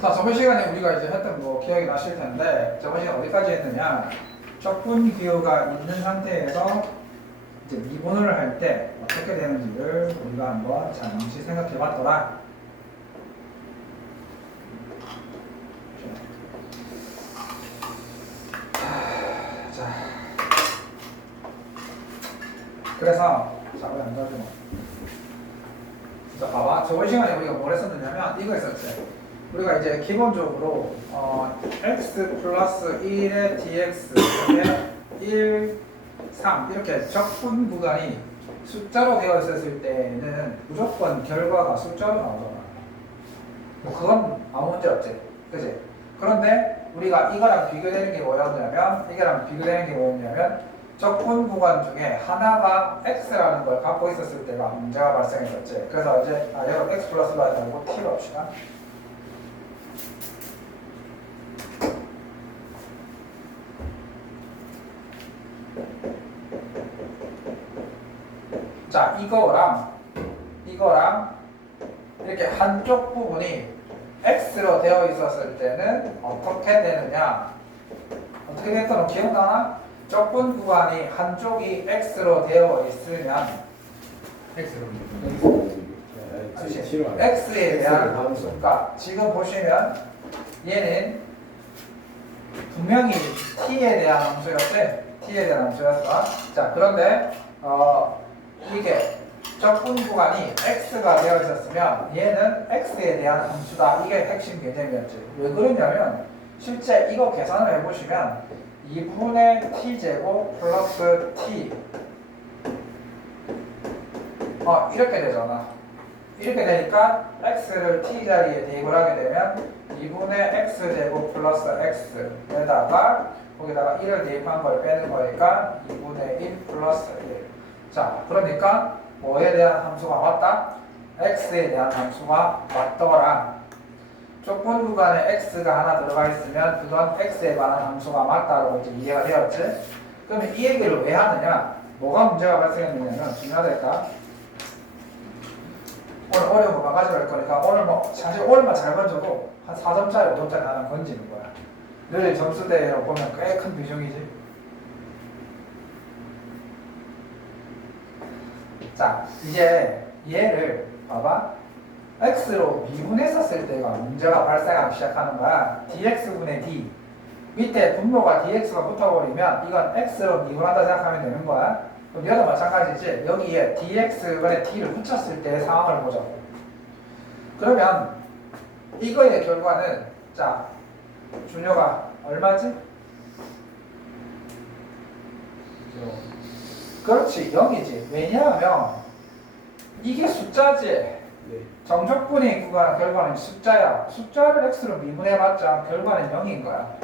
자, 저번 시간에 우리가 이제 했던 거 기억이 나실 텐데, 저번 시간 어디까지 했느냐? 적분 기호가 있는 상태에서 이제 미분을 할 때 어떻게 되는지를 우리가 한번 잠시 생각해 봤더라. 자, 그래서, 자, 왜 안 가죠? 자, 봐봐. 저번 시간에 우리가 뭘 했었느냐면, 이거 했었지. 우리가 이제 기본적으로 x 플러스 1의 dx 1, 3 이렇게 적분 구간이 숫자로 되어 있었을 때는 무조건 결과가 숫자로 나오잖아. 뭐 그건 아무 문제 없지. 그치? 그런데 우리가 이거랑 비교되는 게 뭐였냐면 이거랑 비교되는 게 뭐였냐면 적분 구간 중에 하나가 x라는 걸 갖고 있었을 때가 문제가 발생했었지. 그래서 이제 여러분 x 플러스로 하지 말고 t로 합시다. 자, 이거랑 이렇게 한쪽 부분이 x로 되어 있었을 때는 어떻게 되느냐? 어떻게 됐던 기억나나? 적분 구간이 한쪽이 x로 되어 있으면 x에 대한 함수가 지금 보시면 얘는 분명히 t에 대한 함수였지? t에 대한 함수였어. 자, 그런데 이게 적분 구간이 x가 되어 있었으면 얘는 x에 대한 함수다. 이게 핵심 개념이었지. 왜 그러냐면 실제 이거 계산을 해보시면 2분의 t제곱 플러스 t 이렇게 되잖아. 이렇게 되니까 x를 t 자리에 대입을 하게 되면 2분의 x제곱 플러스 x에다가 거기다가 1을 대입한 걸 빼는 거니까 2분의 1 플러스 1. 자, 그러니까 뭐에 대한 함수가 맞다? x에 대한 함수가 맞더라. 적분 구간에 x가 하나 들어가 있으면 그건 x에 관한 함수가 맞다고 이제 이해가 되었지? 그러면 이 얘기를 왜 하느냐? 뭐가 문제가 발생했느냐면 중요하다니까. 오늘 어려운 거만 가져갈 거니까 오늘 사실 오늘만 잘 건져도 한 4점짜리 5점짜리 하나 건지는 거야. 늘 점수대로 보면 꽤 큰 비중이지. 자, 이제 얘를 봐봐. x로 미분했었을 때가 문제가 발생하기 시작하는 거야. dx분의 d. 밑에 분모가 dx가 붙어버리면 이건 x로 미분한다 생각하면 되는 거야. 그럼 얘도 마찬가지지. 여기에 dx분의 d를 붙였을 때의 상황을 보자고. 그러면 이거의 결과는 자, 준효가 얼마지? 그렇지, 0이지. 왜냐하면 이게 숫자지. 네. 정적분의 구간 결과는 숫자야. 숫자를 x로 미분해봤자 결과는 0인 거야.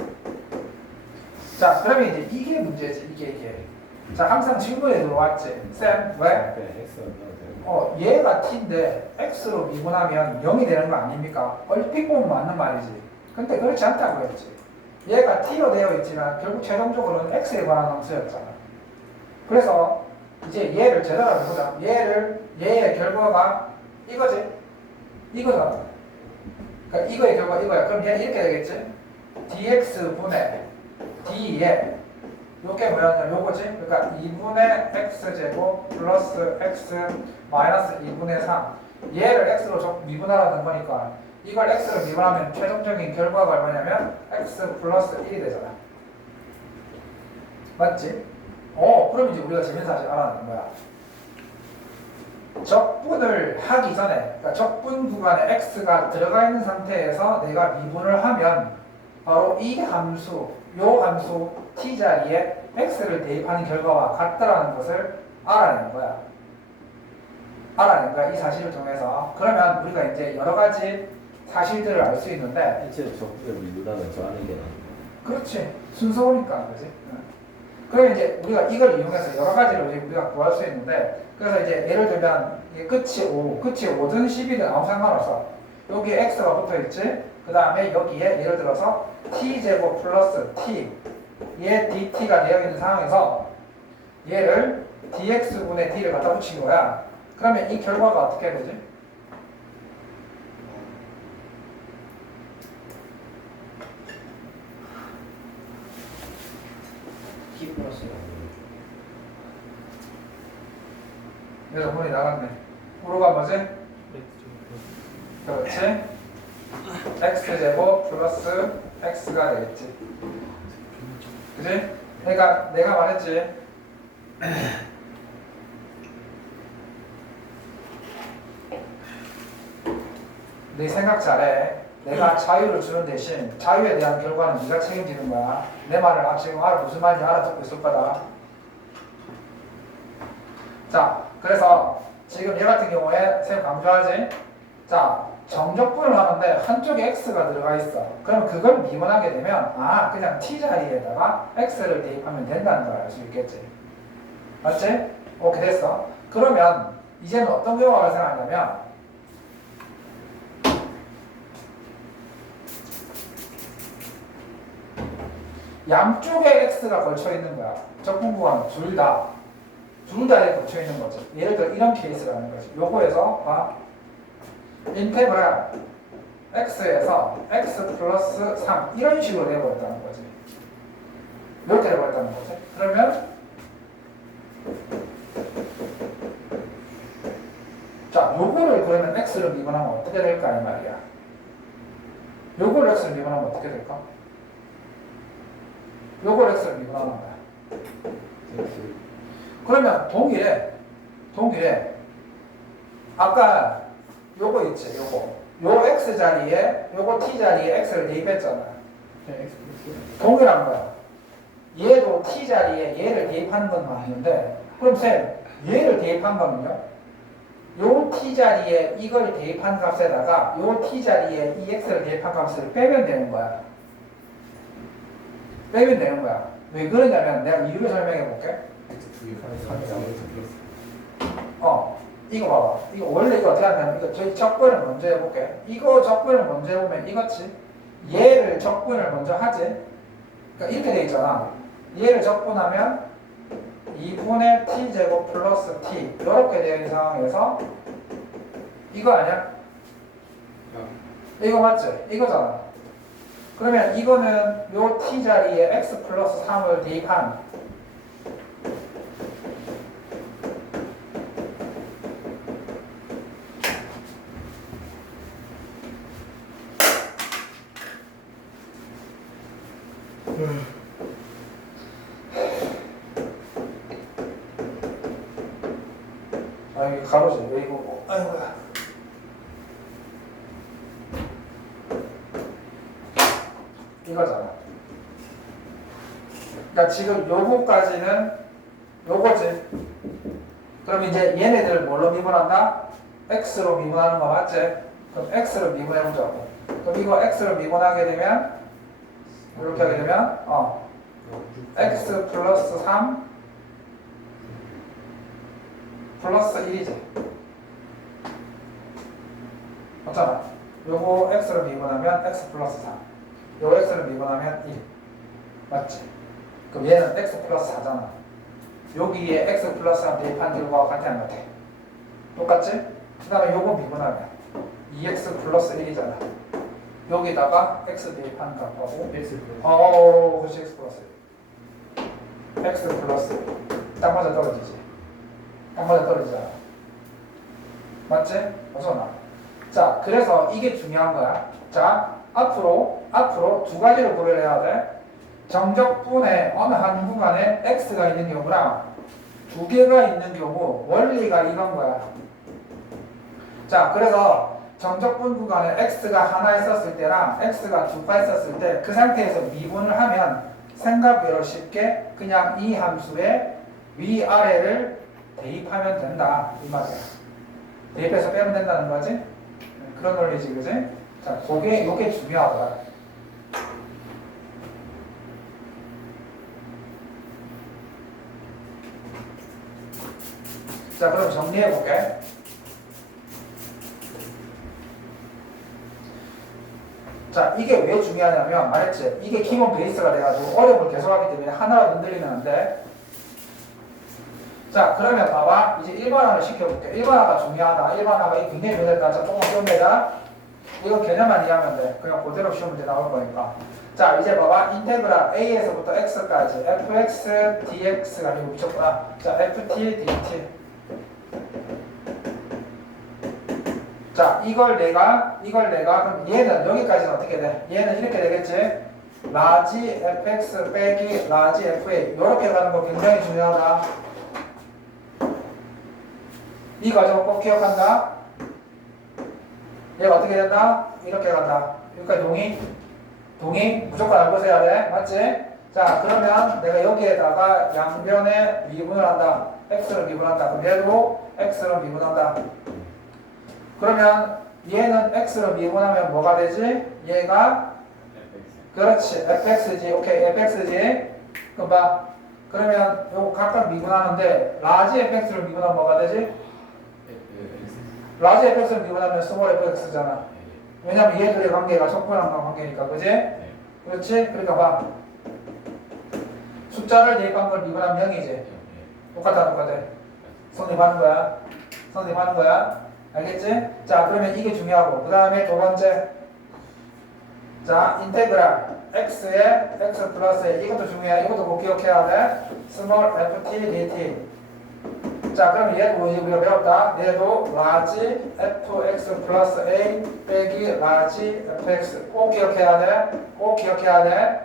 자, 그러면 이제 이게 문제지. 이게. 자, 항상 질문에 들어왔지. 쌤, 왜? 네, X 넣어도 되고. 얘가 t인데 x로 미분하면 0이 되는 거 아닙니까? 얼핏 보면 맞는 말이지. 근데 그렇지 않다고 했지. 얘가 t로 되어 있지만 결국 최종적으로는 x에 관한 함수였잖아. 그래서 이제 얘를 제대로 해보자. 얘의 결과가 이거지? 이거잖아. 그러니까 이거의 결과 이거야. 그럼 얘는 이렇게 되겠지? dx분의 d에 요게 뭐였냐? 요거지? 그러니까 2분의 x제곱 플러스 x 마이너스 2분의 3 얘를 x로 미분하라는 거니까 이걸 x로 미분하면 최종적인 결과가 얼마냐면 x 플러스 1이 되잖아. 맞지? 그럼 이제 우리가 재밌는 사실 알아내는 거야. 적분을 하기 전에, 그러니까 적분 구간에 x가 들어가 있는 상태에서 내가 미분을 하면 바로 이 함수, 요 함수 t 자리에 x를 대입하는 결과와 같다라는 것을 알아내는 거야. 이 사실을 통해서. 그러면 우리가 이제 여러 가지 사실들을 알 수 있는데, 일체 적분을 미분하면 저 하는 게 나은 그렇지. 순서니까, 그지? 그럼 이제 우리가 이걸 이용해서 여러 가지를 우리가 구할 수 있는데, 그래서 이제 예를 들면 끝이 5든 10이든 아무 상관없어. 여기에 x가 붙어 있지. 그 다음에 여기에 예를 들어서 t제곱 플러스 t 얘 dt가 되어 있는 상황에서 얘를 dx분의 d를 갖다 붙인 거야. 그러면 이 결과가 어떻게 되지? 여기서 문이 나갔네. 우로가 뭐지? 그렇지. x제곱 플러스 x가 되겠지. 그지? 그러니까 내가 말했지. 네 생각 잘해. 내가 자유를 주는 대신 자유에 대한 결과는 네가 책임지는 거야. 내 말을 지금 무슨 말인지 알아듣고 있을 거다. 자, 그래서 지금 얘 같은 경우에 쌤 강조하지. 자, 정적분을 하는데 한쪽에 x가 들어가 있어. 그럼 그걸 미분하게 되면 그냥 t 자리에다가 x를 대입하면 된다는 걸 알 수 있겠지. 맞지? 오케이, 됐어. 그러면 이제는 어떤 경우가 발생하냐면 양쪽에 x가 걸쳐 있는 거야. 적분 구간은 둘 다에 걸쳐 있는 거지. 예를 들어 이런 케이스라는 거지. 요거에서 봐. 인테그랄 x에서 x 플러스 3 이런 식으로 되어버렸다는 거지. 이렇게 되어버렸다는 거지. 그러면 자, 요거를 그러면 x를 미분하면 어떻게 될까 이 말이야. 요거를 x를 미분하면 어떻게 될까? 요걸 x를 미분하는 거야. 그러면 동일해. 아까 요거 있지, 요 x 자리에, 요거 t 자리에 x를 대입했잖아. 동일한 거야. 얘도 t 자리에 얘를 대입하는 건 맞는데, 그럼 쌤, 얘를 대입한 거는요? 요 t 자리에 이걸 대입한 값에다가 요 t 자리에 이 x를 대입한 값을 빼면 되는 거야. 왜 그러냐면 내가 이유를 설명해 볼게. 이거 봐봐. 이거 원래 이거 어떻게 하냐면 이거 저희 적분을 먼저 해볼게. 이거 적분을 먼저 해보면 이거지. 얘를 적분을 먼저 하지. 그러니까 이렇게 돼 있잖아. 얘를 적분하면 2분의 t제곱 플러스 t 이렇게 되어 있는 상황에서 이거 아니야? 이거 맞지? 이거잖아. 그러면 이거는 요 t 자리에 x 플러스 3을 대입한 이게 가로지. 왜 이거 아이고야. 이거잖아. 그러니까 지금 요거까지는 요거지. 그럼 이제 얘네들 뭘로 미분한다? x로 미분하는 거 맞지? 그럼 x로 미분해보자고. 그럼 이거 x로 미분하게 되면 이렇게 하게 되면 x 플러스 3 플러스 1이지. 맞잖아. 요거 x로 미분하면 x 플러스 3. 요 x를 미분하면 1. 맞지? 그럼 얘는 x 플러스 4잖아. 여기에 x 플러스 3 대입한 결과가 같아 안 같아? 똑같지? 그 다음에 요거 미분하면 2x 플러스 1이잖아. 여기다가 x 대입한 값하고 X 그렇지. x 플러스 딱 맞아 떨어지지. 딱 맞아 떨어지잖아. 맞지? 어서나. 자, 그래서 이게 중요한 거야. 자, 앞으로 두 가지를 구별해야 돼. 정적분의 어느 한 구간에 x가 있는 경우랑 두 개가 있는 경우 원리가 이건 거야. 자, 그래서 정적분 구간에 x가 하나 있었을 때랑 x가 두 가 있었을 때 그 상태에서 미분을 하면 생각외로 쉽게 그냥 이 함수에 위아래를 대입하면 된다 이 말이야. 대입해서 빼면 된다는 거지. 그런 논리지, 그지? 자, 요게 중요하더라. 자, 그럼 정리해 볼게. 자, 이게 왜 중요하냐면 말했지. 이게 기본 베이스가 돼가지고 어려움을 계속하기 때문에 하나라도 흔들리면 안 돼. 자, 그러면 봐봐. 이제 일반화를 시켜볼게. 일반화가 중요하다. 일반화가 이 굉장히 중요하다. 자, 조금 쉬웁니다. 이거 개념만 이해하면 돼. 그냥 그대로 쉬운 문제 나올 거니까. 자, 이제 봐봐. 인테그랄 a에서부터 x까지 fx dx가 아니고 미쳤구나. 자, ft dt 자, 이걸 내가 그럼 얘는 여기까지는 어떻게 돼? 얘는 이렇게 되겠지? 라지 fx 빼기 라지 fa 이렇게 가는 거 굉장히 중요하다. 이 과정을 꼭 기억한다. 얘가 어떻게 된다? 이렇게 간다. 여기까지 동의? 동의? 무조건 알고 있어야 돼. 맞지? 자, 그러면 내가 여기에다가 양변에 미분을 한다. x를 미분한다. 그럼 얘도 x를 미분한다. 그러면 얘는 x를 미분하면 뭐가 되지? 얘가 그렇지. fx지. 오케이. fx지. 그럼 봐. 그러면 요거 각각 미분하는데 라지 fx를 미분하면 뭐가 되지? 라지 fx를 미분하면 스몰 fx잖아. 왜냐면 얘들의 관계가 척분한 관계니까. 그지? 그렇지? 그러니까 봐. 숫자를 대입한 걸 미분하면 0이지. 똑같아. 성립하는 거야. 성립하는 거야. 알겠지? 자, 그러면 이게 중요하고. 그 다음에 두 번째. 자, 인테그랄. x에 x 플러스 a. 이것도 중요해. 이것도 꼭 기억해야 돼. 스몰 ft dt. 자, 그럼 얘도 우리가 배웠다. 얘도 라지 fx 플러스 a 빼기 라지 fx. 꼭 기억해야 돼. 꼭 기억해야 돼.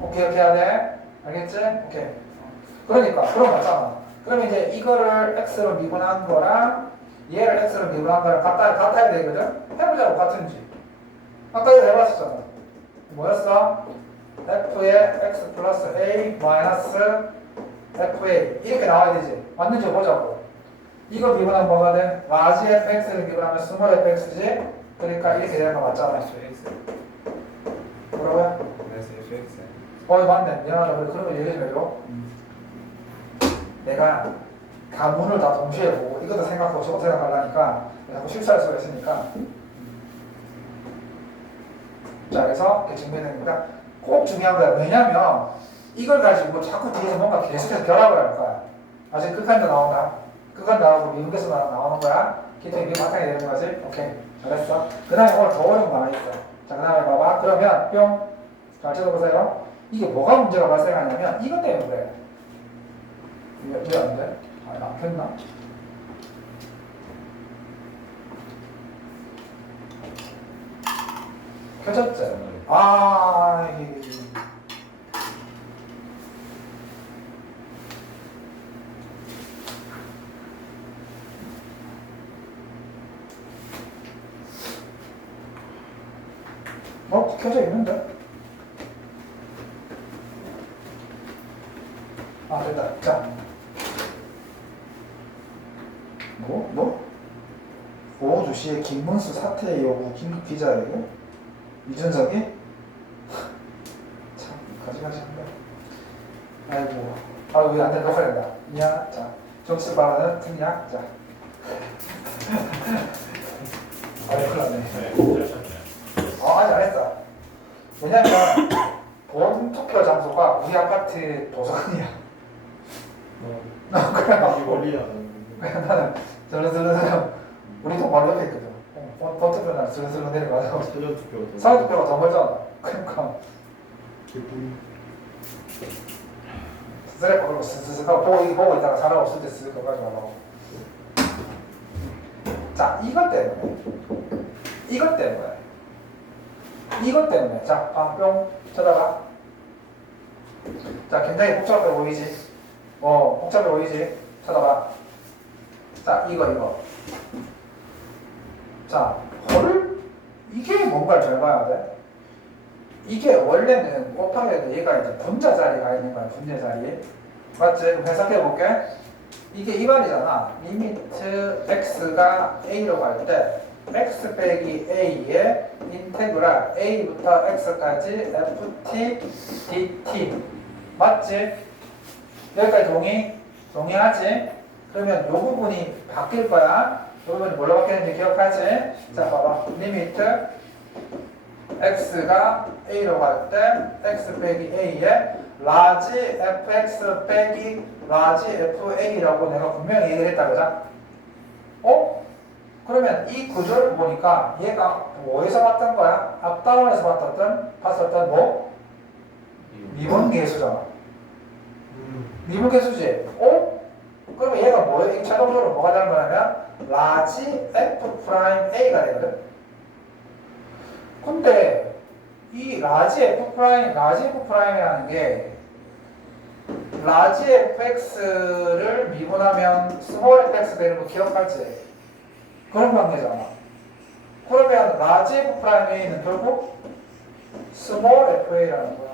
꼭 기억해야 돼. 알겠지? 오케이. 그러니까, 그럼 맞잖아. 그럼 이제 이거를 x로 미분한 거랑 얘를 x로 미분한 거랑 같아야 되거든? 해보자고, 같은지. 아까 이거 해봤었잖아. 뭐였어? f의 x 플러스 a 마이너스 fa. 이렇게 나와야 되지. 맞는지 보자고. 이거 미분하면 뭐가 돼? 라지 fx를 미분하면 스몰 fx지? 그러니까 이렇게 되는 거 맞잖아. 뭐라고요? 맞네. 미안하다. 그런 거 얘기 좀 해줘. 내가 가문을 다 동시에 보고 이것도 생각하고 저것도 생각하려니까 자꾸 실수할 수가 있으니까. 자, 그래서 이렇게 증명되는 겁니다. 꼭 중요한 거야. 왜냐면 이걸 가지고 자꾸 뒤에서 뭔가 계속해서 결합을 할 거야. 아직 극한도 나온다. 극한 나오고 미분계수 나오는 거야. 기타 미분 바탕이 되는 거지. 오케이. 잘했어. 그 다음에 오늘 더 어려운 거 하나 있어. 자, 그 다음에 봐봐. 그러면 뿅. 잘 찾아보세요. 이게 뭐가 문제가 발생하냐면 이것 때문에 그래. 왜 안 돼? 안 켰나? 켜졌지? 이게. 켜져 있는데? 됐다. 자. 오후 2시에 김문수 사퇴 여부 긴급 기자회견? 이준석이? 참, 가지가지 한다. 아이고, 왜 안 돼? 녹화야 된다. 미안. 자, 정치 발언은 특약. 자. 큰일 났네. 아직 안 했어. 왜냐면, 본 투표 장소가 우리 아파트 도서관이야. 그래, 나는 저런 우리 동 바로 옆에 있거든. 본 투표 날 슬슬 내려가서 사회 투표가 더 멀잖아. 그러니까 스트레스 걸고 스스스 보고 있다가 사람 없을 때 스스스 가지고 가려고. 자, 이것 때문에 자, 뿅 쳐다봐. 자, 굉장히 복잡해 보이지? 복잡해 보이지? 쳐다봐. 자, 이거. 자, 이게 뭔가를 잘 봐야 돼. 이게 원래는 곱하기에도 얘가 이제 분자 자리가 있는 거야, 분자 자리. 맞지? 그럼 해석해 볼게. 이게 이 말이잖아. 리미트 x가 a로 갈 때 x 빼기 a의 인테그랄 a부터 x까지 ft dt. 맞지? 여기까지 동의? 동의하지? 그러면 이 부분이 바뀔 거야. 이 부분이 뭘로 바뀌는지 기억하지? 자, 봐봐. 리미트 x가 a로 갈 때 x 빼기 a에 라지 fx 빼기 라지 fa라고 내가 분명히 얘기를 했다, 그죠? 그러면 이 구조를 보니까 얘가 뭐에서 봤던 거야? 앞다운에서 봤었던 뭐? 미분계수잖아. 미분계수지? 그러면 얘가 뭐예요? 최종적으로 뭐가 되는 거냐면 라지 F 프라임 A가 되거든. 근데 이 라지 F 프라임이라는 게 라지 fx를 미분하면 스몰 fx 되는 거 기억할지? 그런 관계잖아. 그러면 라지 f 프라임 a는 결국 스몰 fa라는 거야.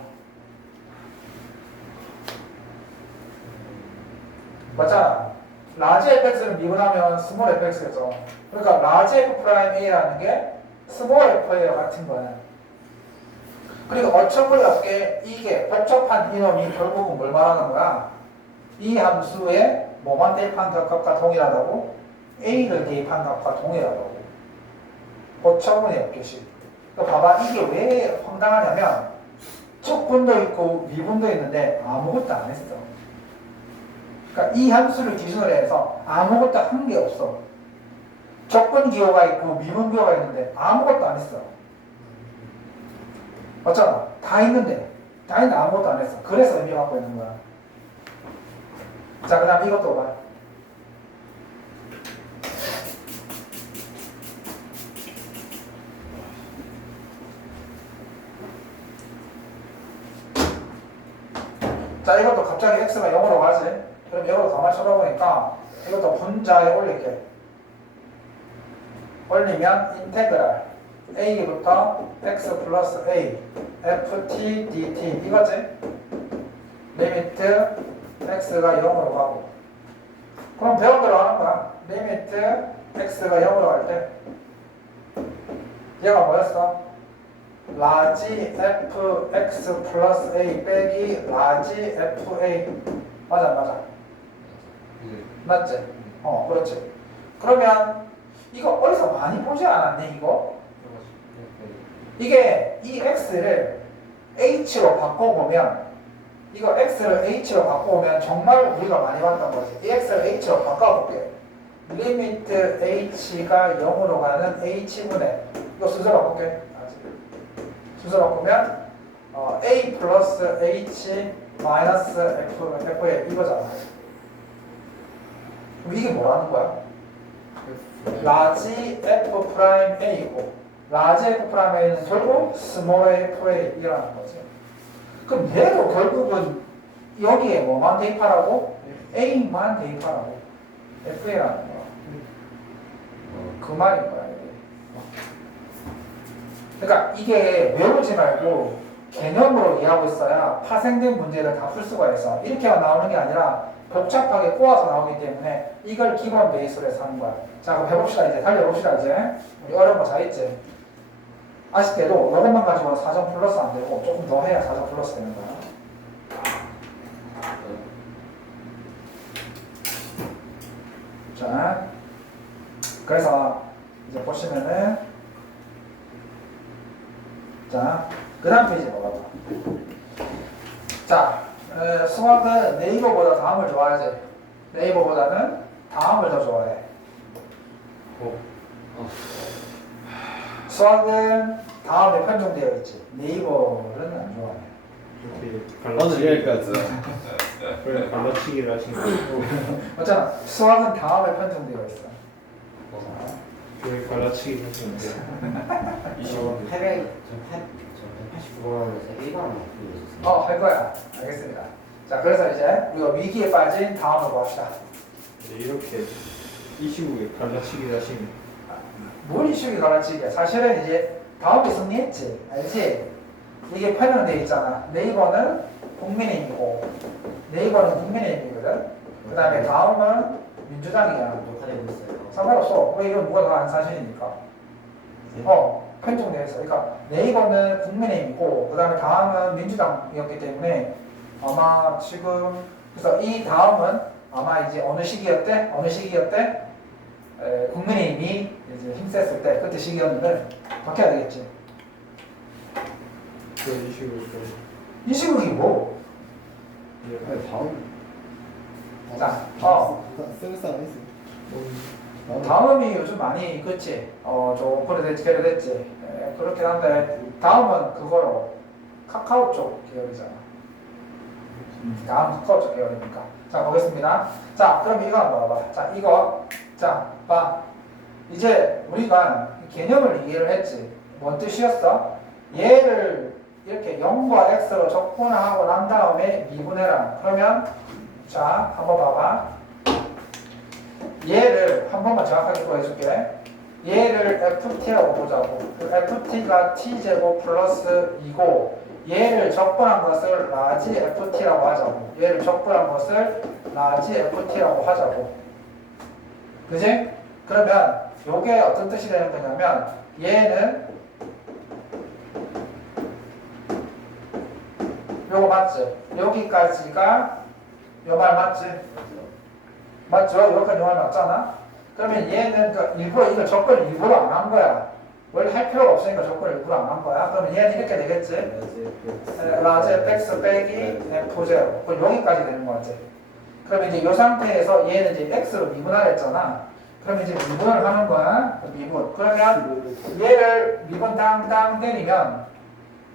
맞잖아. 라지 fx를 미분하면 스몰 fx겠죠. 그러니까 라지 f 프라임 a라는 게 스몰 fa와 같은 거야. 그리고 어처구니없게 이게 복잡한 이놈이 결국은 뭘 말하는 거야? 이 함수에 뭐만 대입한 값과 동일하다고? A를 대입한 값과 동일하다고. 어처구니없게씩. 그러니까 봐봐, 이게 왜 황당하냐면 척분도 있고 미분도 있는데 아무것도 안 했어. 그러니까 이 함수를 기준으로 해서 아무것도 한 게 없어. 적분 기호가 있고 미분 기호가 있는데 아무것도 안 했어. 맞잖아. 다 있는데 아무것도 안 했어. 그래서 의미 갖고 있는 거야. 자, 그 다음 이것도 봐. 자, 이것도 갑자기 x가 0으로 가지. 그럼 이걸 가만히 쳐다보니까 이것도 분자에 올릴게. 올리면 인테그랄 a부터 x 플러스 a ft dt 이거지? 리미트 x가 0으로 가고 그럼 배운 대로 하는 거야. 리미트 x가 0으로 갈 때 얘가 뭐였어? 라지 fx 플러스 a 빼기 라지 fa 맞아 안 맞아? 맞지? 그렇지. 그러면 이거 어디서 많이 보지 않았니 이거? 이게 이 x를 h로 바꿔보면 이거 x를 h로 바꿔보면 정말 우리가 많이 봤던 거지. 이 x를 h로 바꿔볼게. 리미트 h가 0으로 가는 h분의 이거 순서 바꿀게. 순서 바꾸면 a 플러스 h 마이너스 f의 이거잖아. 그럼 이게 뭐라는 거야? 라지 f 프라임 a고 라지 f 프라임 a는 결국 스몰 fa 이라는 거지. 그럼 얘도 결국은 여기에 뭐만 대입하라고? a만 대입하라고. fa라는 거야. 그 말인 거야 이게. 그러니까 이게 외우지 말고 개념으로 이해하고 있어야 파생된 문제를 다 풀 수가 있어. 이렇게만 나오는 게 아니라 복잡하게 꼬아서 나오기 때문에 이걸 기본 베이스로 해서 하는 거야. 자, 그럼 해봅시다. 이제 달려봅시다. 이제 우리 어려운 거 다 했지. 아쉽게도 이것만 가지고는 4점 플러스 안 되고 조금 더 해야 4점 플러스 되는 거야. 자, 그래서 이제 보시면은 자, 그 다음 페이지 봐봐. 자, 수학은 네이버보다 다음을 좋아하지. 네이버보다는 다음을 더 좋아해. 수학은 다음에 편중되어 있지. 네이버는 안 좋아해. 오늘 여기까지. 그래 갈라치기를 하신 거고 맞잖아. 수학은 다음에 편중되어 있어. 왜 갈라치기를 하시는데 89번에서 1번 맞추고 할 거야. 알겠습니다. 자, 그래서 이제 우리가 위기에 빠진 다음을 봅시다. 이렇게 이 시국에 갈라치기를 하시면 뭘 이슈기 갈라치기야. 사실은 이제 다음이 승리했지. 알지? 이게 편향돼 있잖아. 네이버는 국민의힘이고 네이버는 국민의힘이거든. 그 다음에 다음은 민주당이야. 녹화되고 있어요. 상관없어. 왜 이건 누가 다 아는 사실이니까. 편중돼 있어. 그러니까 네이버는 국민의힘이고 그 다음에 다음은 민주당이었기 때문에 아마 지금 그래서 이 다음은 아마 이제 어느 시기였대? 국민의힘이 이제 힘셌을 때 그때 시기였는데 바뀌어야 되겠지. 그런 이슈로 이 시국이 뭐? 자, 쓸쓸 안 했어. 다음이 요즘 많이 그치? 좀 그래 됐지. 그렇긴 한데 다음은 그거로 카카오 쪽 계열이잖아. 다음 커져 계열이니까. 자, 보겠습니다. 자, 그럼 이거 한번 봐봐. 자, 이거. 자, 봐. 이제 우리가 개념을 이해를 했지. 뭔 뜻이었어? 얘를 이렇게 0과 x로 적분하고 난 다음에 미분해라. 그러면 자, 한번 봐봐. 얘를 한 번만 정확하게 또 해줄게. 얘를 ft라고 보자고. ft가 t제곱 플러스 2고 얘를 적분한 것을 라지 ft라고 하자고. 얘를 적분한 것을 라지 ft라고 하자고. 그지? 그러면 요게 어떤 뜻이 되는 거냐면 얘는 요거 맞지? 여기까지가 요 말 맞지? 맞죠? 이렇게 요 말 맞잖아? 그러면 얘는 그 일부러 이거 조건을 일부러 안 한 거야. 원래 할 필요가 없으니까 조건을 일부러 안 한 거야. 그러면 얘는 이렇게 되겠지? 라지 fx 빼기 f0. 그럼 여기까지 되는 거지. 그러면 이제 이 상태에서 얘는 이제 x로 미분하라 했잖아. 그럼 이제 미분을 하는 거야. 미분. 그러면 얘를 미분 땅땅 때리면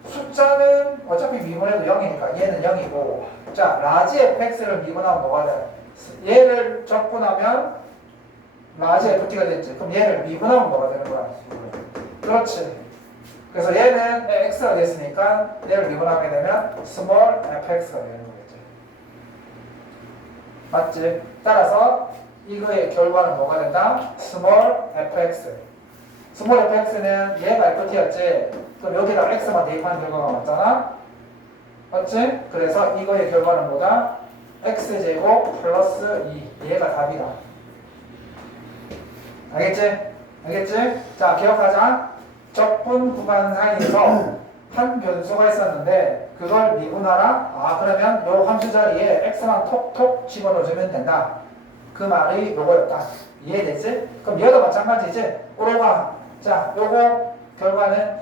숫자는 어차피 미분해도 0이니까 얘는 0이고 자 라지 fx를 미분하면 뭐가 돼? 얘를 적분하면 라지 ft가 됐지. 그럼 얘를 미분하면 뭐가 되는 거야? 그렇지. 그래서 얘는 x가 됐으니까 얘를 미분하게 되면 small fx가 되는 거겠지. 맞지? 따라서 이거의 결과는 뭐가 된다? small fx. small fx는 얘가 ft였지. 그럼 여기다 x만 대입하는 결과가 맞잖아? 맞지? 그래서 이거의 결과는 뭐다? x제곱 플러스 2. 얘가 답이다. 알겠지? 알겠지? 자, 기억하자. 적분 구간 사이에서 한 변수가 있었는데 그걸 미분하라? 아, 그러면 요 함수 자리에 x만 톡톡 집어넣어주면 된다. 그 말이 요거였다. 이해됐지? 그럼 얘도 마찬가지지? 오로가. 자, 요거 결과는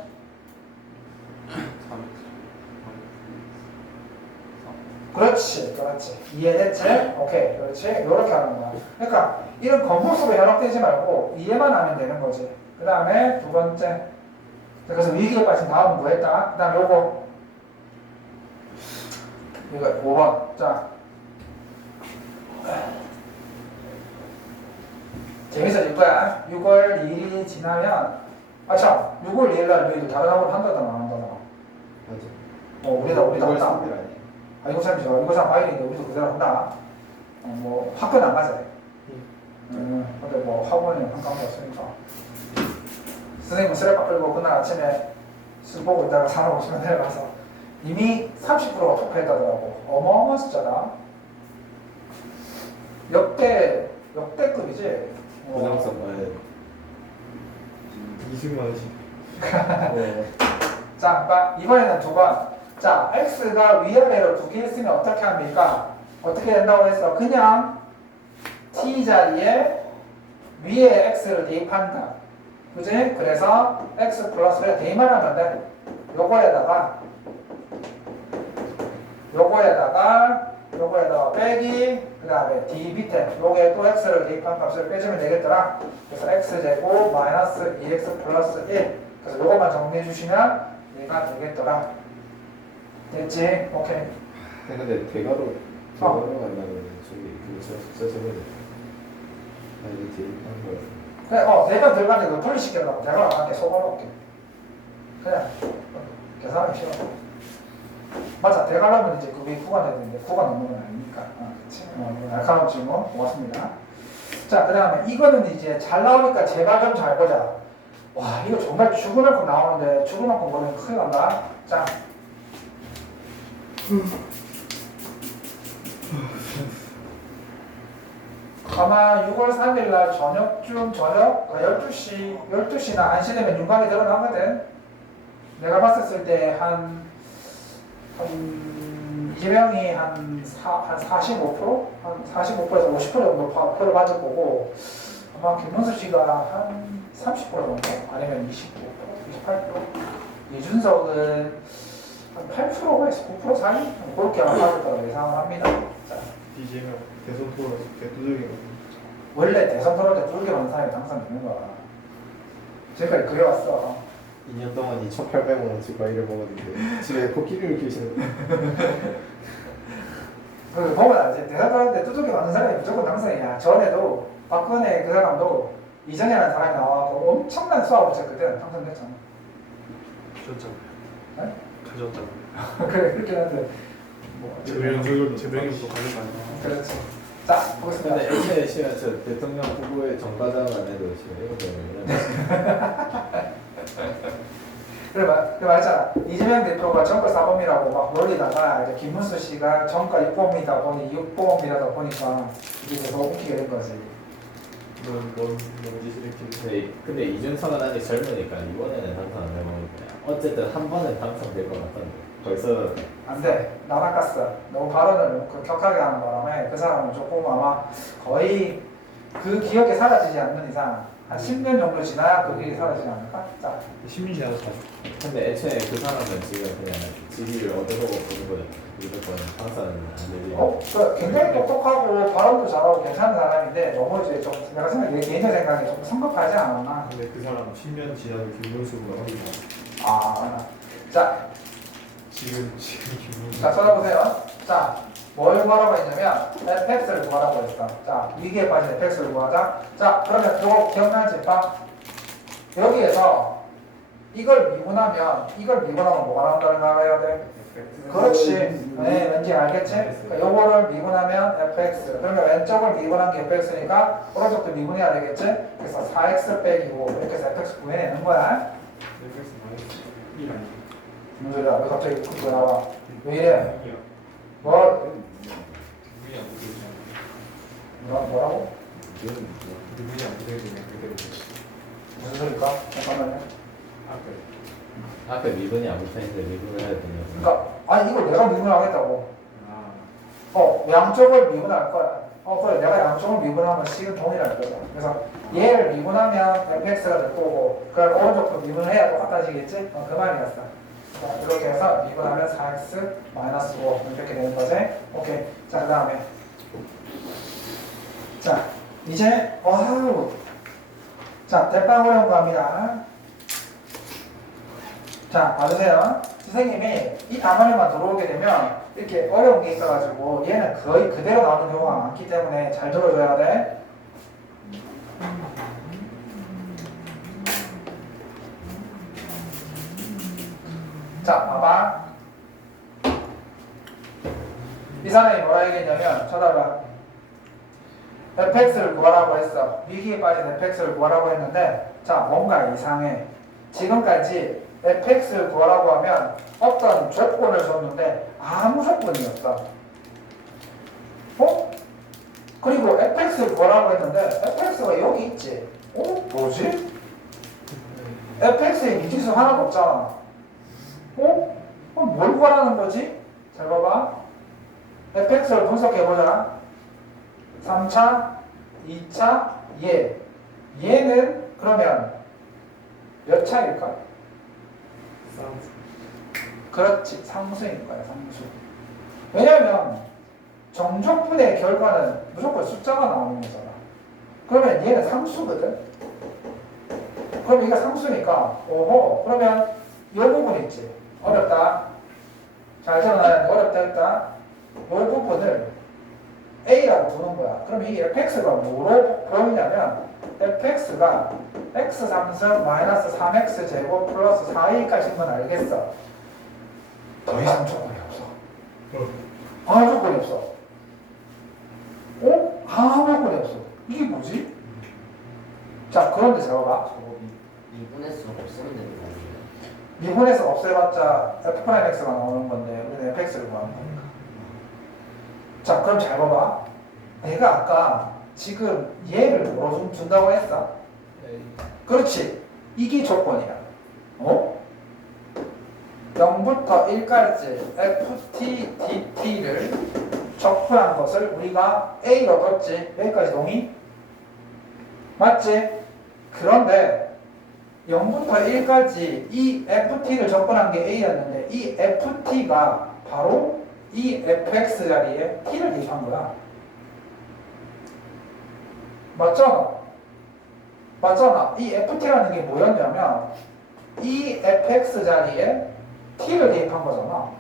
그렇지, 그렇지. 이해됐지? 오케이, 그렇지. 요렇게 하는 거야. 그러니까 이런 건물수로 현혹되지 말고 이해만 하면 되는 거지. 그 다음에 두 번째. 그래서 위기에 빠진 다음은 뭐 했다? 그 다음에 요거. 이거 5번. 자. 재밌어질 거야. 6월 2일이 지나면 참 6월 2일 날 너희들 다른 학원 한다더나 안 한다더나. 맞아. 우리도 한다. 아니야. 아, 이거 참 좋아. 이거 참 파일인데 우리도 그대로 한다. 뭐 학교는 안 가자. 근데 뭐 학원에 한 과목 없으니까. 선생님은 쓰레빠 끌고 그날 아침에 술 보고 있다가 산업 오시면 내려가서 이미 30%가 투표했다더라고. 어마어마한 숫자다. 역대급이지. 부장성 말. 20만 원씩. 자, 그러니까 이번에는 두 번. 자, x가 위아래로 두 개 있으면 어떻게 합니까? 어떻게 된다고 했어? 그냥 t 자리에 위에 x를 대입한다. 그지? 그래서 x 플러스를 대입만 하면 돼. 요거에다가 빼기, 그 다음에 d 밑에 요게 또 x를 대입한 값을 빼주면 되겠더라. 그래서 x제곱 마이너스 2x 플러스 1. 그래서 요것만 정리해 주시면 얘가 되겠더라. 됐지? 오케이. 근데 대가로 간다면 저기 그거 숫자 적어야 돼. 아니 이게 대입한 거야. 그래, 내가 들어가는데 그거 분리시키려고 내가 안 하는데 속아놓을게. 그냥 계산하기 싫어. 맞아, 대가려면 이제 그게 구간 해야 되는데 구간 넘는 건 아니니까. 그치? 날카로운 질문 고맙습니다. 자, 그 다음에 이거는 이제 잘 나오니까 제발 좀 잘 보자. 와, 이거 정말 죽을 만큼 나오는데 죽을 만큼 보면 큰일 난다. 자. 아마 6월 3일 날 저녁 12시나 1시 되면 윤곽이 드러나거든. 내가 봤었을 때 한 이재명이 한 45%? 한 45%에서 50% 정도 표를 받을 거고 아마 김문수 씨가 한 30% 정도 아니면 29%, 28%. 이준석은 한 8%에서 9% 사이? 그렇게 아마 받을 거라고 예상을 합니다. 자. 이재명 대선 토론에서 개두들기거든. 원래 대선 토론 때 뚫게 많은 사람이 당선되는 거야. 지금까지 그래왔어. 2년 동안 2,800원어치 과일을 먹었는데 집에 코끼리를 키우시는 그 보면 알지. 대사관한테 두들겨 맞는 사람이 무조건 당선이야. 전에도 박근혜 그 사람도 이전이라는 사람이 나와서 엄청난 수학을 쳤거든. 당선됐잖아. 가졌잖아요. 네? 가졌잖아요. 그래 그렇긴 한데 뭐 제명도 가졌잖아요. 그렇지. 자 보겠습니다. 근데 애초에 시간 저 대통령 후보의 정과장 안 해도 시간 이거 때문에 그래 말했잖아. 이재명 대표가 정가 4범이라고 막 놀리다가 이제 김문수 씨가 정가 6범이다 보니 6범이라다 보니까 이게 계속 웃기게 된 거지. 뭔 짓을 했길래. 근데 이준석은 아직 젊으니까 이번에는 당선 안 해보니까 어쨌든 한 번은 당선될 것 같던데 벌써 안 돼. 나락갔어. 너무 발언을 그 격하게 하는 바람에 그 사람은 조금 아마 거의 그 기억에 사라지지 않는 이상 한 10년 정도 지나야 그 기억이 사라지지 않을까? 자, 시민 지나서 다 근데 애초에 그 사람은 지금 그냥 지지를 얻으려고 보는 거니까 무조건 당선 안 되지. 그 굉장히 똑똑하고 발언도 잘하고 괜찮은 사람인데 너무 이제 좀 내가 생각해 개인적 생각에 좀 성급하지 않았나? 근데 그 사람 10년 지나도 김문수가 어디가 자, 지금 김문수. 자, 쳐다보세요. 자, 뭘 구하라고 했냐면 fx를 구하라고 했어. 자, 위기에 빠진 fx를 구하자. 자, 그러면 그거 기억나지? 봐. 여기에서 이걸 미분하면 뭐가 나온다는 걸 알아야 돼? 그렇지. 네, 왠지 알겠지? 그러니까 요거를 미분하면 fx. 그러면 왼쪽을 미분한 게 fx니까 오른쪽도 미분해야 되겠지? 그래서 4x 빼기 5 이렇게 해서 fx 구해내는 거야. 넷플릭스 망했어. 일 아니야. 무슨 소리야? 왜 갑자기 그거 나와? 왜 이래? 뭐? 누구냐 뭐라고? 누구냐 그대로. 무슨 소리일까? 잠깐만요. 앞에 미분이 안 붙어있는데 미분을 해야 되냐고. 그러니까 아니 이걸 내가 미분하겠다고. 아. 양쪽을 미분할 거야. 그래 내가 양쪽을 미분하면 식은 동일할 거야. 그래서 얘를 미분하면 fx가 될 거고 그걸 오른쪽도 미분을 해야 똑같아지겠지? 그 말이었어. 자, 이렇게 해서 미분하면 4x 마이너스 5 이렇게 되는 거지. 오케이. 자, 그 다음에 자 이제 자 대빵 어려운 거 합니다. 자, 봐주세요. 선생님이 이 단원에만 들어오게 되면 이렇게 어려운 게 있어가지고 얘는 거의 그대로 나오는 경우가 많기 때문에 잘 들어줘야 돼. 자, 봐봐. 이 사람이 뭐라 얘기했냐면 쳐다봐. fx를 구하라고 했어. 위기에 빠진 fx를 구하라고 했는데 자, 뭔가 이상해. 지금까지 fx를 구하라고 하면 어떤 조건을 줬는데 아무 조건이 없어. 그리고 fx를 구하라고 했는데 fx가 여기 있지. 뭐지? fx에 미지수 하나도 없잖아. 뭘 구하라는 거지? 잘 봐봐. fx를 분석해보자. 3차, 2차, 얘는 그러면 몇 차일까? 그렇지, 상수인 거야, 상수. 왜냐면 정적분의 결과는 무조건 숫자가 나오는 거잖아. 그러면 얘는 상수거든. 그럼 얘가 상수니까 그러면 이 부분 있지. 어렵다. 잘 적어놔야 돼. 어렵다 했다. 이 부분을 A라고 두는 거야. 그럼 이게 fx가 뭐로 보이냐면 fx가 x3승 마이너스 3x 제곱 플러스 4a까지인 건 알겠어. 더 이상 조건이 없어. 아무 조건이 없어. 아무 조건이 없어. 이게 뭐지? 자, 그런데 잘 봐봐. 미분해서 없으면 되는 거 아니에요? 미분해서 없애봤자 f'x가 나오는 건데 우리는 fx를 구하는 거니까. 자, 그럼 잘 봐봐. 내가 아까 지금 얘를 뭐로 준다고 했어? 그렇지. 이게 조건이야. 0부터 1까지 ft, dt를 적분한 것을 우리가 a로 뒀지. 여기까지 동의? 맞지? 그런데 0부터 1까지 이 ft를 적분한 게 a였는데 이 ft가 바로 이 fx 자리에 t를 대입한 거야. 맞잖아. 이 ft라는 게 뭐였냐면 이 fx 자리에 t를 대입한 거잖아.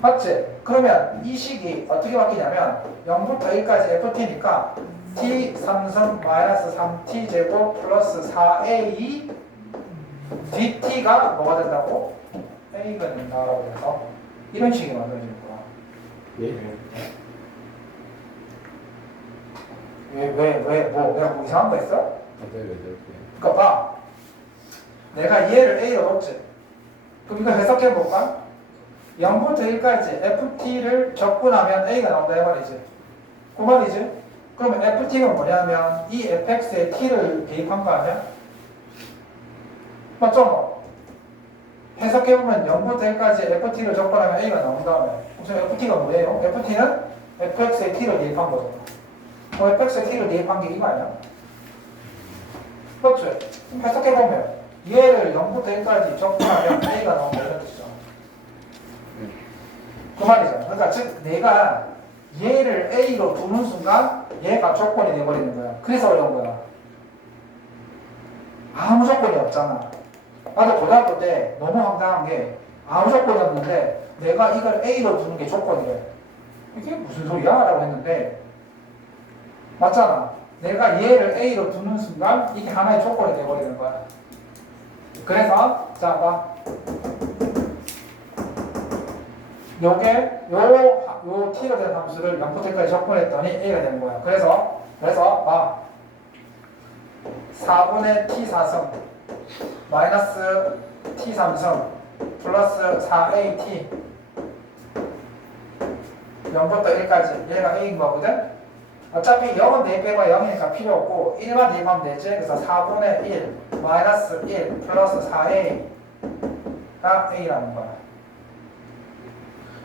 맞지? 그러면 이 식이 어떻게 바뀌냐면 0부터 1까지 ft니까 t 3승 마이너스 3t 제곱 플러스 4a dt가 뭐가 된다고? a가 된다라고 해서 이런 식이 만들어지는 거야. 예? 뭐 내가 뭐 이상한 거 있어? 맞아요, 맞아요. 그러니까 봐. 내가 얘를 a로 놓지. 그럼 이거 해석해 볼까? 0부터 1까지 ft를 적분하면 a가 나온다 이 말이지. 그 말이지. 그러면 ft가 뭐냐면 이 fx에 t를 대입한 거 아니야? 맞죠? 해석해보면 0부터 1까지 ft를 적분하면 a가 나온 다음에 우선 ft가 뭐예요? ft는 fx에 t를 대입한 거잖아. fx에 t를 대입한 게 이거 아니야? 그렇죠? 해석해보면 얘를 0부터 1까지 적분하면 a가 나온다 이런 뜻이죠. 그 말이잖아. 그러니까 즉 내가 얘를 a로 두는 순간 얘가 조건이 돼버리는 거야. 그래서 어려운 거야. 아무 조건이 없잖아. 나도 고등학교 때 너무 황당한 게 아무 조건이 없는데 내가 이걸 a로 두는 게 조건이래. 이게 무슨 소리야? 라고 했는데 맞잖아. 내가 얘를 a로 두는 순간 이게 하나의 조건이 돼버리는 거야. 그래서 자 봐. 요게 요 t가 된 함수를 0부터 1까지 적분했더니 a가 되는 거야. 그래서 봐. 4분의 t 4승 마이너스 t 3승 플러스 4at 0부터 1까지 얘가 a인 거거든. 어차피 0은 대입해봐 0이니까 필요 없고 1만 대입하면 되지. 그래서 4분의 1 마이너스 1 플러스 4a가 a라는 거야.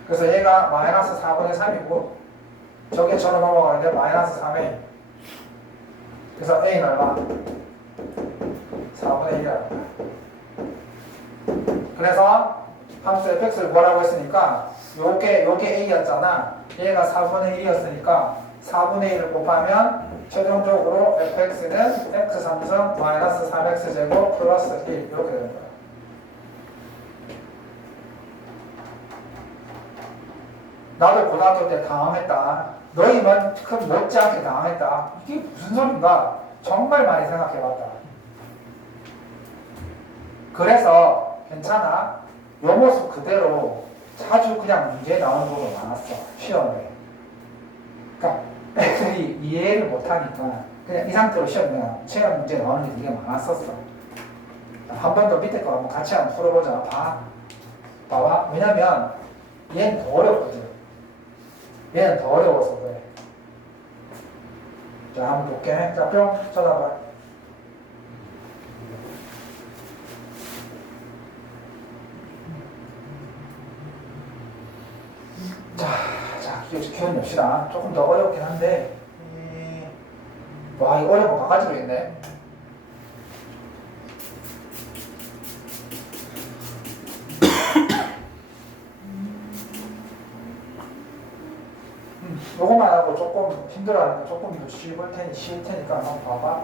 그래서 얘가 마이너스 4분의 3이고 저게 저로 넘어가는데 마이너스 3a. 그래서 a는 얼마? 4분의 1이라는 거야. 그래서 함수 fx를 구하라고 했으니까 요게 a였잖아. 얘가 4분의 1이었으니까 4분의 1을 곱하면 최종적으로 fx는 x 3승 마이너스 3x 제곱 플러스 1 이렇게 되는 거야. 나도 고등학교 때 당황했다. 너희만큼 못지않게 당황했다. 이게 무슨 소린가? 정말 많이 생각해봤다. 그래서 괜찮아. 요 모습 그대로 자주 그냥 문제 나오는 부분 많았어. 시험에. 그러니까 애들이 이해를 못하니까 그냥 이 상태로 시험 문제 나오는 게 되게 많았었어. 한 번 더 밑에 거 한번 같이 한번 풀어보자. 봐봐. 왜냐면 얘는 더 어렵거든. 얘는 더 어려워서 그래. 자, 한번 볼게. 자, 뿅 쳐다봐. 자, 기억 냅시다. 조금 더 어렵긴 한데. 와, 이거 어려운 거 바가지로 있네. 요거만 하고 조금 힘들어하는데 조금 더 쉬울 테니까 한번 봐봐.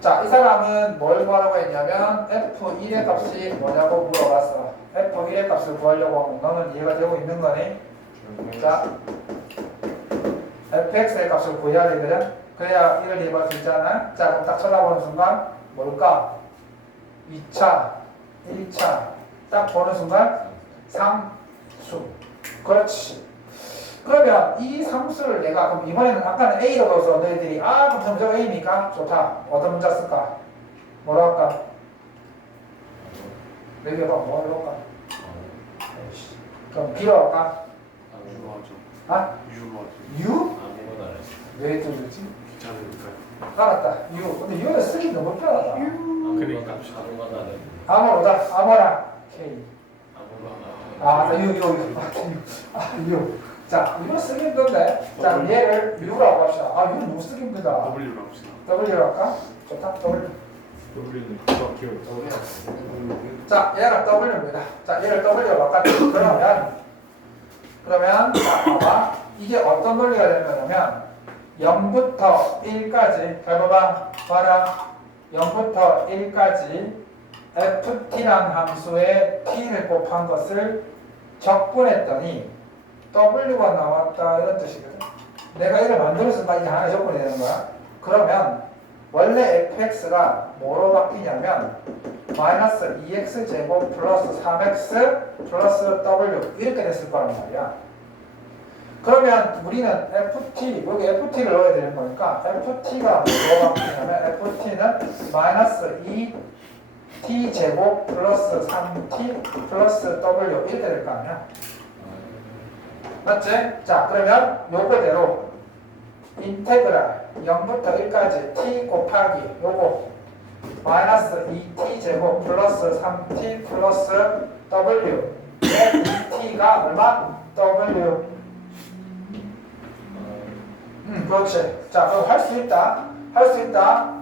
자, 이 사람은 뭘 구하라고 했냐면 F1의 값이 뭐냐고 물어봤어. F1의 값을 구하려고 하면 너는 이해가 되고 있는 거니? 자, fx의 값을 구해야 되거든? 그래야 이걸 대입할 수 있잖아. 자, 그럼 딱 쳐다보는 순간 뭘까? 2차, 1차 딱 보는 순간 상수. 그렇지. 그러면 이 상수를 내가 그럼 이번에는 아까는 A로 넣어서 너희들이 그럼 점점 A입니까? 좋다. 어떤 문자 쓸까? 뭐라 할까? 얘기해봐. 뭐 할까? 그럼 B로 할까? 유로 하죠. 아? 유로 하죠. U? 아무거나 안 했어. 왜 뚫렸지? 귀찮으니까. 알았다. U. 근데 U는 쓰기 너무 편하다. 그러니까. 아무거나 안 했어. 아무로다. 아무나. K. 아무거나. U. 자, U 쓰기 힘든데. 자, 얘를 U라고 합시다. U는 너무 쓰기 힘들다. W로 합시다. W로 할까? 좋다. W. W는 그거 기억. 자, 얘가 W입니다. 자, 얘를 W로 바꿨지. 그러면 자, 봐봐. 이게 어떤 논리가 되는 거냐면 0부터 1까지 잘 봐봐. 봐라. 0부터 1까지 ft란 함수에 t를 곱한 것을 적분했더니 w가 나왔다 이런 뜻이거든. 내가 이걸 만들어서 이게 하나 적분이 되는 거야. 그러면 원래 fx가 뭐로 바뀌냐면 마이너스 2x 제곱 플러스 3x 플러스 w 이렇게 됐을 거란 말이야. 그러면 우리는 ft, 여기 ft를 넣어야 되는 거니까 ft가 뭐로 바뀌냐면 ft는 마이너스 2t 제곱 플러스 3t 플러스 w 이렇게 될 거 아니야. 맞지? 자, 그러면 요거대로 인테그랄 0부터 1까지 t 곱하기 요거 마이너스 2t 제곱 플러스 3t 플러스 w t가 얼마? w 그렇지. 자, 그럼 할 수 있다. 할 수 있다.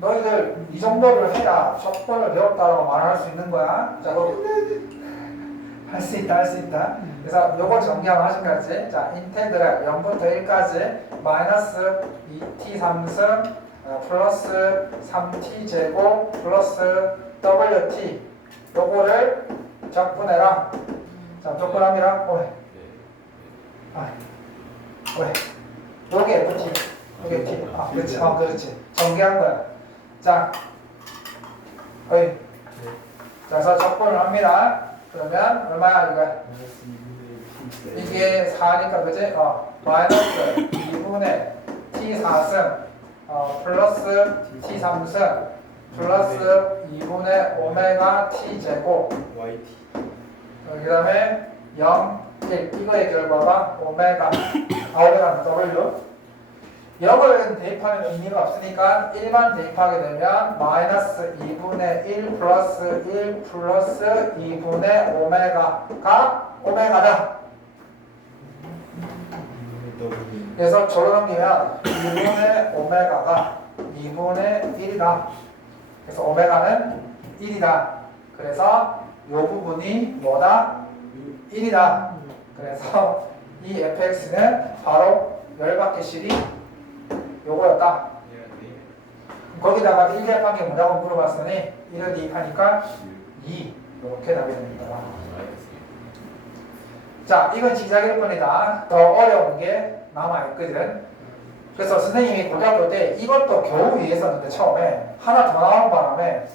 너희들 이 정도를 해야 적분을 배웠다라고 말할 수 있는 거야. 자, 그럼 할 수 있다, 할 수 있다. 그래서 요거 정리하면 하신 거지. 자, 인테그랄 0부터 1까지 마이너스 2t 3승 플러스 3t 제곱 플러스 wt 요거를 적분해라. 자, 적분합니다. 오해. 오해. 요게 ft, 요게 t. 그렇지. 그렇지. 정리한 거야. 자, 어이. 자, 그래서 적분을 합니다. 그러면 얼마야 이거? 이게 4니까 그지? 마이너스 2분의 t 4승 플러스 t 3승 플러스 2분의 오메가 t 제곱 YT. 그 다음에 0, 1 이거의 결과가 오메가 오메가는 W 0을 대입하면 의미가 없으니까 1만 대입하게 되면 마이너스 2분의 1 플러스 1 플러스 2분의 오메가가 오메가다. 그래서 저로 넘기면 2분의 오메가가 2분의 1이다. 그래서 오메가는 1이다. 그래서 이 부분이 뭐다? 1이다. 그래서 이 fx는 바로 열받게 실이 요거였다. 거기다가 1 대입하기 뭐라고 물어봤으니 1을 대입하니까 2 이렇게 답이 됩니다. 자, 이건 시작일 뿐이다. 더 어려운 게 남아있거든. 그래서 선생님이 고등학교 때 이것도 겨우 이해했었는데 처음에 하나 더 나온 바람에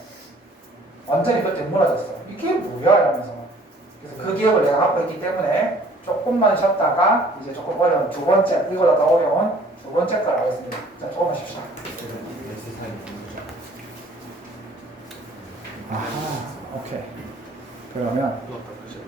완전히 그때 무너졌어. 이게 뭐야? 이러면서. 그래서 그 기억을 내가 갖고 있기 때문에 조금만 쉬었다가 이제 조금 어려운 두 번째, 이거보다 더 어려운 두 번째 걸 하겠습니다. 자, 조금만 쉽시다. 오케이. 그러면 그렇다, 그죠?